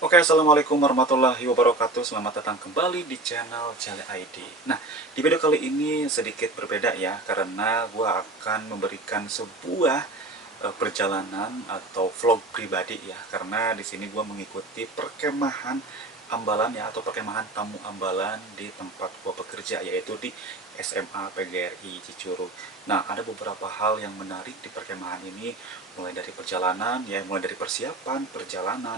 Oke, assalamualaikum warahmatullahi wabarakatuh. Selamat datang kembali di channel Jale ID. Nah, di video kali ini sedikit berbeda ya, karena gue akan memberikan sebuah perjalanan atau vlog pribadi ya, karena di sini gue mengikuti perkemahan Ambalan ya, atau perkemahan tamu Ambalan di tempat gue bekerja, yaitu di SMA PGRI Cicurug. Nah, ada beberapa hal yang menarik di perkemahan ini, mulai dari perjalanan ya, mulai dari persiapan perjalanan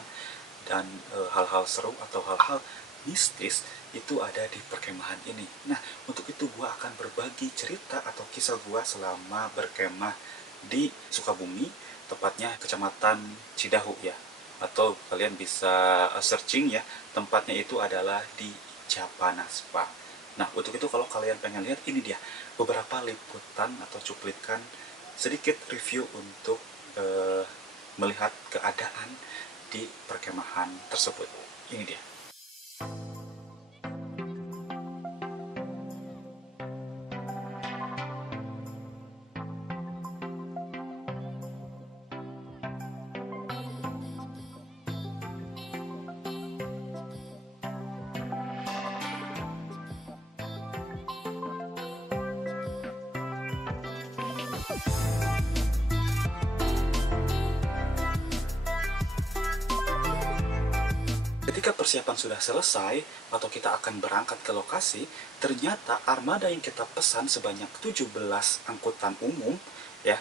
dan hal-hal seru atau hal-hal mistis itu ada di perkemahan ini. Nah, untuk itu gua akan berbagi cerita atau kisah gua selama berkemah di Sukabumi, tepatnya Kecamatan Cidahu ya. Atau kalian bisa searching ya, tempatnya itu adalah di Japanaspa. Nah, untuk itu kalau kalian pengen lihat, ini dia beberapa liputan atau cuplikan sedikit review untuk melihat keadaan di perkemahan tersebut. Ini dia. Ketika persiapan sudah selesai atau kita akan berangkat ke lokasi, ternyata armada yang kita pesan sebanyak 17 angkutan umum ya,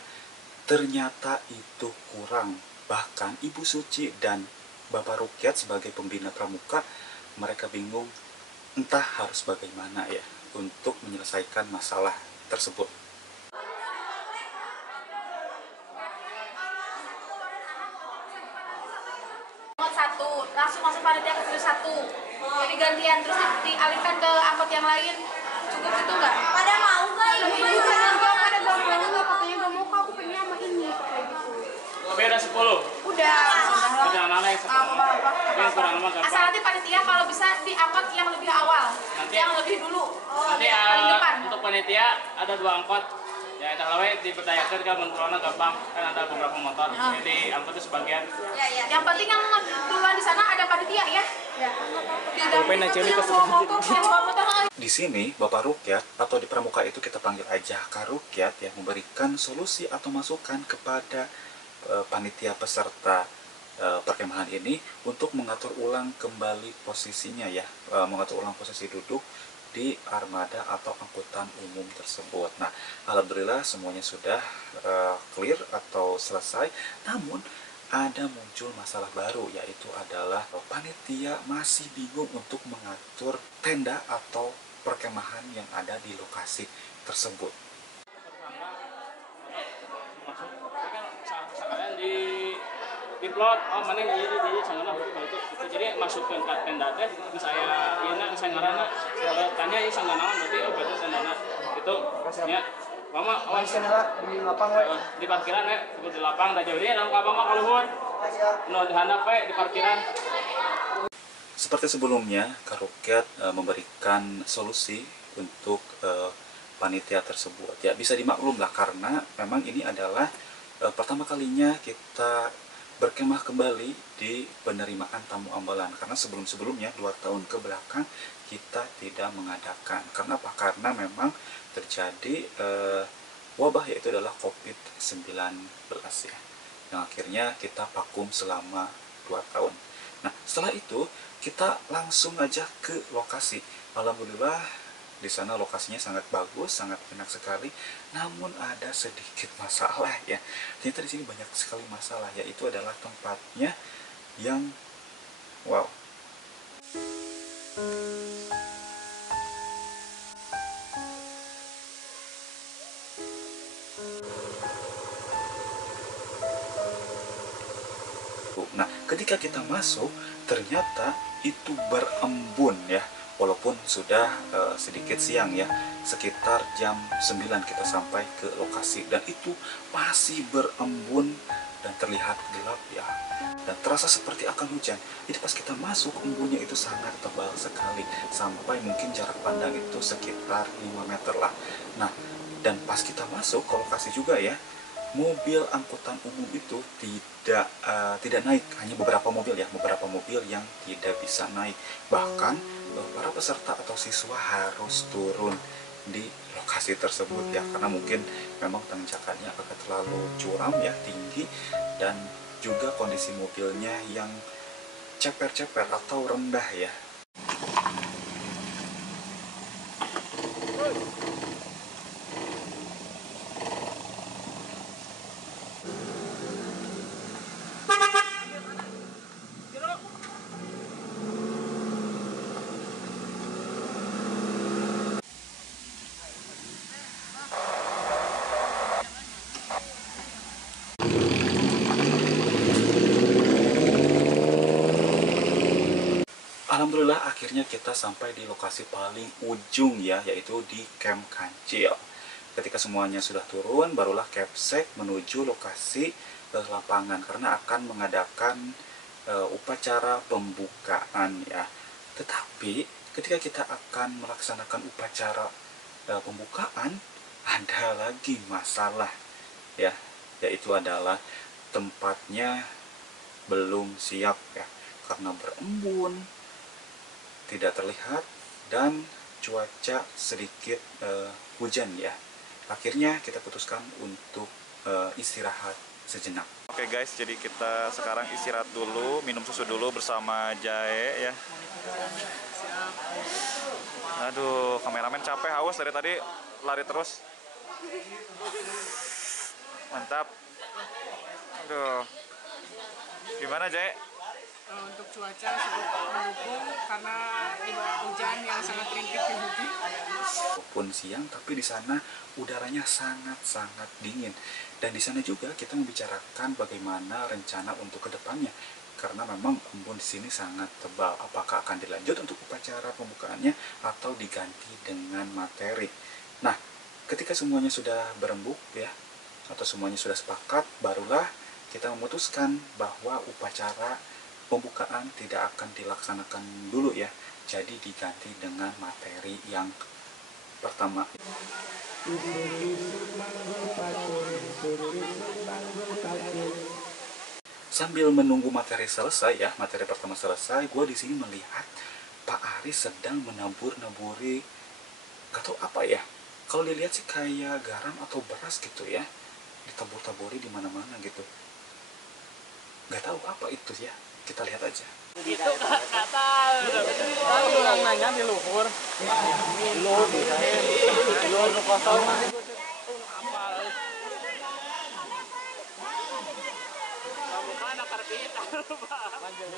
ternyata itu kurang. Bahkan Ibu Suci dan Bapak Rukyat sebagai pembina pramuka, mereka bingung entah harus bagaimana ya untuk menyelesaikan masalah tersebut. Satu langsung masuk panitia ke satu, jadi gantian terus dialihkan ke angkot yang lain. Cukup itu nggak? Pada mau nggak ini? Pada nggak mau, katanya nggak mau, aku pengen sama ini kayak gitu. Lebih ada 10? Udah Mana yang 10? asal nanti panitia kalau bisa di angkot yang lebih awal, Nanti, yang lebih dulu. nanti paling depan. untuk panitia ada 2 angkot. Ya, itu kalau diperdayakan kan kontrolnya gampang, kan ada beberapa motor. Jadi angkotnya sebagian. Yang penting yang duluan di sana ada panitia ya. Di sini Bapak Rukyat atau di pramuka itu kita panggil aja Kak Rukyat ya, memberikan solusi atau masukan kepada panitia peserta perkemahan ini untuk mengatur ulang kembali posisinya ya, mengatur ulang posisi duduk di armada atau angkutan umum tersebut. Nah, alhamdulillah semuanya sudah clear atau selesai. Namun ada muncul masalah baru, yaitu adalah panitia masih bingung untuk mengatur tenda atau perkemahan yang ada di lokasi tersebut. Sekalian di plot, oh mana jadi sangat itu. Jadi masukkan ke tenda teh, saya iya saya ngarana, tanya ini sangat naon berarti oh berarti tendana itu ya. Mama, awas di lapang we. Di parkiran we, di lapang da jauh dia dalam kabang mah kaluhur. Nu di handap we di parkiran. Seperti sebelumnya, Kak Rukyat memberikan solusi untuk panitia tersebut. Ya, bisa dimaklum lah karena memang ini adalah pertama kalinya kita berkemah kembali di penerimaan tamu Ambalan, karena sebelum-sebelumnya 2 tahun ke belakang kita tidak mengadakan. Karena apa? Karena memang terjadi wabah, yaitu adalah COVID-19 ya, yang akhirnya kita vakum selama 2 tahun. Nah, setelah itu kita langsung aja ke lokasi. Alhamdulillah di sana lokasinya sangat bagus, sangat enak sekali. Namun ada sedikit masalah ya. Ternyata di sini banyak sekali masalah, yaitu adalah tempatnya yang wow. Nah, ketika kita masuk, ternyata itu berembun ya. Walaupun sudah sedikit siang ya, sekitar jam 9 kita sampai ke lokasi, dan itu masih berembun dan terlihat gelap ya, dan terasa seperti akan hujan. Jadi pas kita masuk, embunnya itu sangat tebal sekali, sampai mungkin jarak pandang itu sekitar 5 meter lah. Nah, dan pas kita masuk ke lokasi juga ya, mobil angkutan umum itu tidak naik, hanya beberapa mobil ya, beberapa mobil yang tidak bisa naik. Bahkan para peserta atau siswa harus turun di lokasi tersebut ya, karena mungkin memang tanjakannya agak terlalu curam ya, tinggi, dan juga kondisi mobilnya yang ceper-ceper atau rendah ya. Alhamdulillah akhirnya kita sampai di lokasi paling ujung ya, yaitu di Camp Kancil. Ketika semuanya sudah turun, barulah Capsek menuju lokasi lapangan karena akan mengadakan upacara pembukaan ya. Tetapi ketika kita akan melaksanakan upacara pembukaan, ada lagi masalah ya, yaitu adalah tempatnya belum siap ya, karena berembun, tidak terlihat, dan cuaca sedikit hujan ya. Akhirnya kita putuskan untuk istirahat sejenak. Oke guys, jadi kita sekarang istirahat dulu, minum susu dulu bersama Jae ya. Aduh, kameramen capek, haus dari tadi lari terus. Mantap. Aduh. Gimana Jae? Untuk cuaca cukup mendukung karena hujan yang sangat rintik di Huti. Walaupun siang, tapi di sana udaranya sangat-sangat dingin. Dan di sana juga kita membicarakan bagaimana rencana untuk kedepannya, karena memang embun di sini sangat tebal. Apakah akan dilanjut untuk upacara pembukaannya atau diganti dengan materi? Nah, ketika semuanya sudah berembuk ya, atau semuanya sudah sepakat, barulah kita memutuskan bahwa upacara pembukaan tidak akan dilaksanakan dulu ya, jadi diganti dengan materi yang pertama. Sambil menunggu materi selesai ya, materi pertama selesai, gue di sini melihat Pak Aris sedang menaburi, gak tau apa ya. Kalau dilihat sih kayak garam atau beras gitu ya, ditabur-taburi di mana-mana gitu. Gak tahu apa itu ya. Kita lihat aja. Itu nggak tahu. Tahu orang nanya di luhur. Luhur kosong. Bukan akar pita. Manjeli.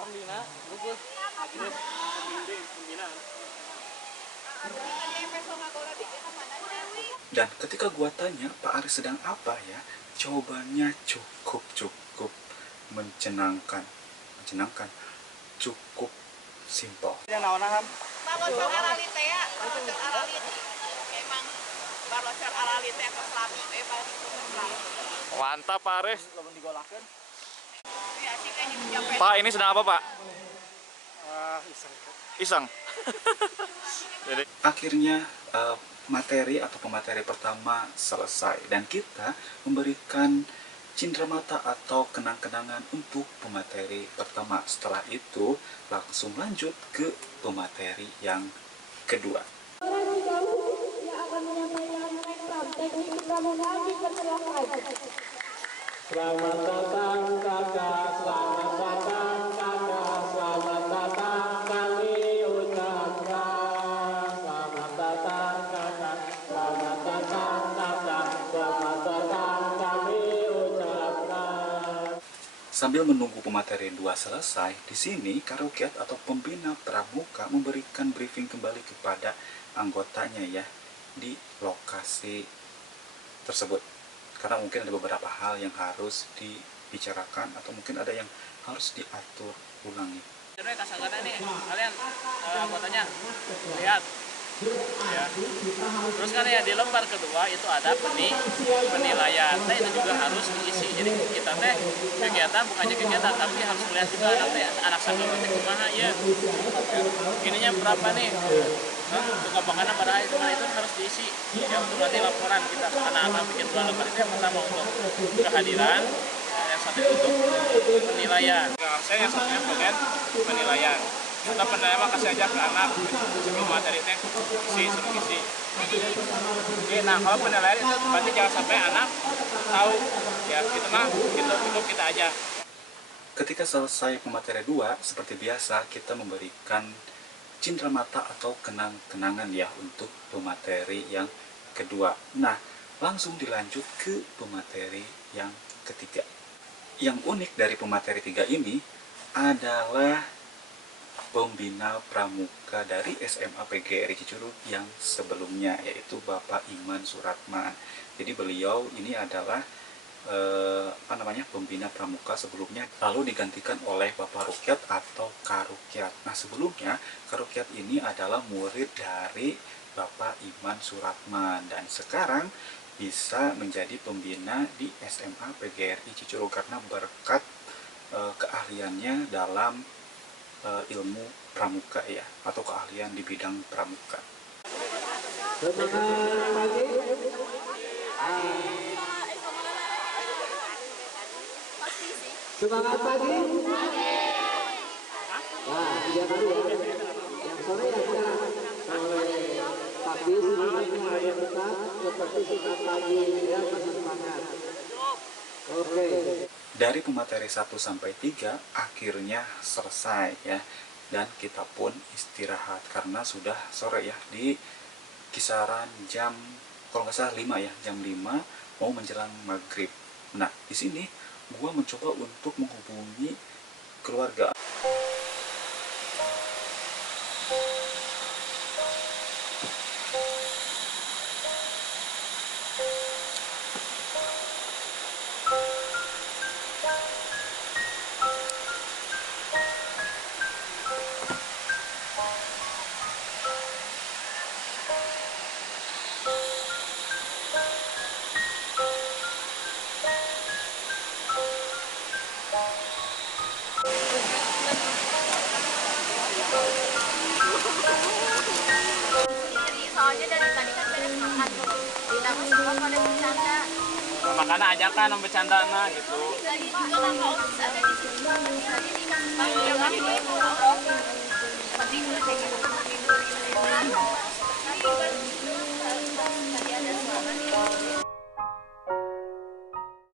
Pembina. Bagus. Terus pembina. Dan ketika gua tanya Pak Aris sedang apa ya, jawabannya cukup menyenangkan, cukup simpel. Yang naon-naon? Balocor aralit teh ya, balocor aralit. Emang balocor aralit teh ke selami, Mantap Pak Aris. Lamun digolakeun. ya sih kayaknya nyampe. Pak, ini sedang apa Pak? Iseng. Jadi akhirnya materi atau pemateri pertama selesai dan kita memberikan cindramata atau kenang-kenangan untuk pemateri pertama. Setelah itu langsung lanjut ke pemateri yang kedua. Selamat datang kakak, selamat datang kakak, selamat datang kami ucapkan. Selamat datang kakak, selamat datang kakak, selamat datang kami ucapkan. Sambil menunggu pemateri 2 selesai, di sini Karukiat atau pembina pramuka memberikan briefing kembali kepada anggotanya ya di lokasi tersebut. Karena mungkin ada beberapa hal yang harus dibicarakan atau mungkin ada yang harus diatur ulangi. Jadi kasangana nih, kalian anggotanya lihat ya. Terus kan ya di lembar kedua itu ada penilaian. Nah itu juga harus diisi. Jadi kita teh kegiatan bukan hanya kegiatan tapi harus melihat juga anak sangga teh kumaha ya. Ininya berapa nih? Untuk kebanganan pada itu harus diisi. Ya untuk nanti laporan kita karena akan bikin 2 lembar itu yang pertama untuk kehadiran, yang satu untuk penilaian. Saya yang satunya bagian penilaian. Atau penilaian kasih aja ke anak sebelum materi teh suruh isi. Oke, nah kalau penilaian itu berarti jangan sampai anak tahu ya gitu mah cukup kita aja. Ketika selesai pemateri 2, seperti biasa kita memberikan cindera mata atau kenang-kenangan ya untuk pemateri yang kedua. Nah, langsung dilanjut ke pemateri yang ketiga. Yang unik dari pemateri 3 ini adalah pembina pramuka dari SMA PGRI Cicurug yang sebelumnya, yaitu Bapak Iman Suratman. Jadi beliau ini adalah pembina pramuka sebelumnya, lalu digantikan oleh Bapak Rukyat atau Karukyat. Nah, sebelumnya Karukyat ini adalah murid dari Bapak Iman Suratman dan sekarang bisa menjadi pembina di SMA PGRI Cicurug karena berkat keahliannya dalam ilmu pramuka ya, atau keahlian di bidang pramuka. Semangat pagi. Nah, 3 kali ya. Yang sore ya sekarang. Oleh pagi semangatnya ada tetap seperti sikat pagi ya, masih semangat. Oke. Dari pemateri 1 sampai 3 akhirnya selesai ya. Dan kita pun istirahat karena sudah sore ya, di kisaran jam kalau nggak salah 5 ya, jam 5 mau menjelang maghrib. Nah, di sini gua mencoba untuk menghubungi keluarga. Soalnya dari tadi kan beres makan tuh, tidak semua pada bercanda. Makanya ajakan om bercanda nah gitu. Tadi juga bapak osis ada di sini. Tadi dikasih tahu ya kan ibu. Tadi udah kayak gitu tidur gitu.